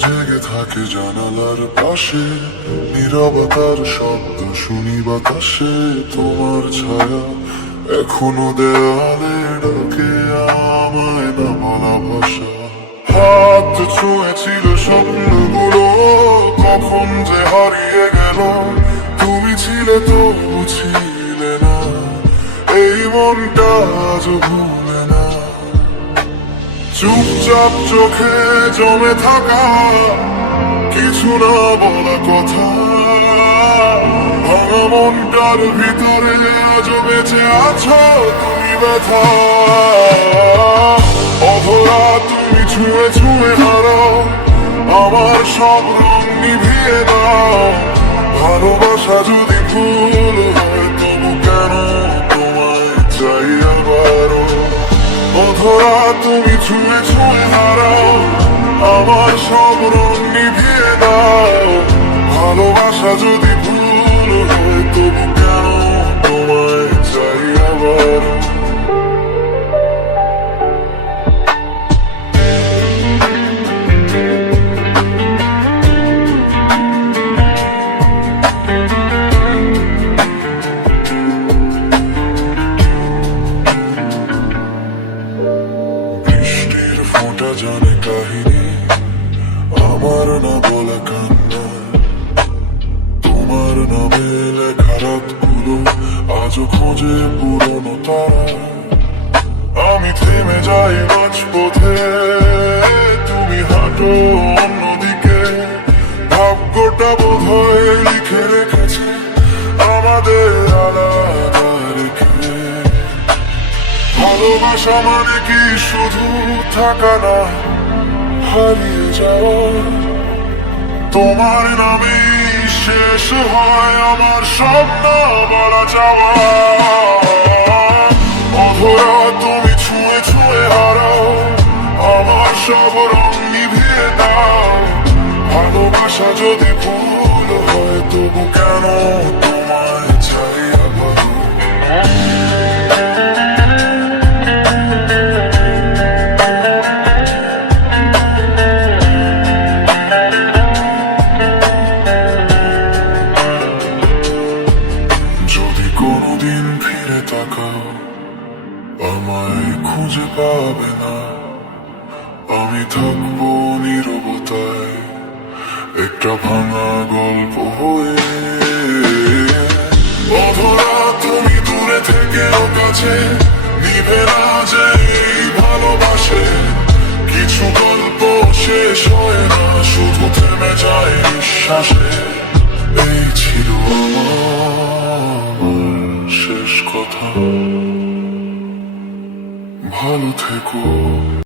জেগে থাকে জানালার পাশে, নীরবতার শব্দ শুনি বাতাসে। তোমার ছায়া এখনো দেয়ালে ডাকে আমায় না বলা ভাষা। হাত ছুঁয়েছিল স্বপ্নগুলো, কখন যে হারিয়ে গেল। তুমি ছিলে তো ছিলে না, এই মনটা আজ ভুলে না। চুপচাপ চোখে জমে থাকা কিছু না বলা কথা, ভাঙা মনটার ভিতরে আজ বেঁচে আছো তুমি ব্যথা। অধরা তুমি ছুঁয়ে ছুঁয়ে হারাও আমার সব রং নিভিয়ে দাও। ভালোবাসা যদি ভুল হয় তবু কেন তোমায় চাই আবারও। অধরা তুমি ছুঁয়ে ছুঁয়ে হারাও আমার সব রং নিভিয়ে দাও। ভালোবাসা যদি ভুল হয় তবু কেন তোমায় চাই আবারও। ফোঁটা জানে কাহিনী আমার না বলা কান্না, তোমার নামে লেখা রাতগুলো আজও খোঁজে পুরনো তারা। আমি থেমে যাই মাঝপথে, তুমি হাঁটো অন্যদিকে। ভাগ্যটা বোধহয় লিখে রেখেছে আমাদের আলাদা রেখে। ভালোবাসা মানে কি শুধু থাকা না, হারিয়ে যাওয়া। তোমার নামে শেষ হয় আমার স্বপ্ন বলা যাওয়া। অধরা তুমি ছুঁয়ে ছুঁয়ে হারাও আমার সব রং নিভিয়ে দাও। ভালোবাসা যদি ভুল হয় তবু কেন তোমায় চাই আবারও। কোনদিন ফিরে তাকাও আমায় খুঁজে পাবে না, আমি থাকবো নীরবতায় একটা ভাঙা গল্প হয়ে। অধরা তুমি দূরে থেকেও কাছে, নিভে না যে ভালোবাসে। কিছু গল্প শেষ হয় না, শুধু থেমে যায় নিঃশ্বাসে। এই ছিল আমার শেষ কথা, ভালো থেকো।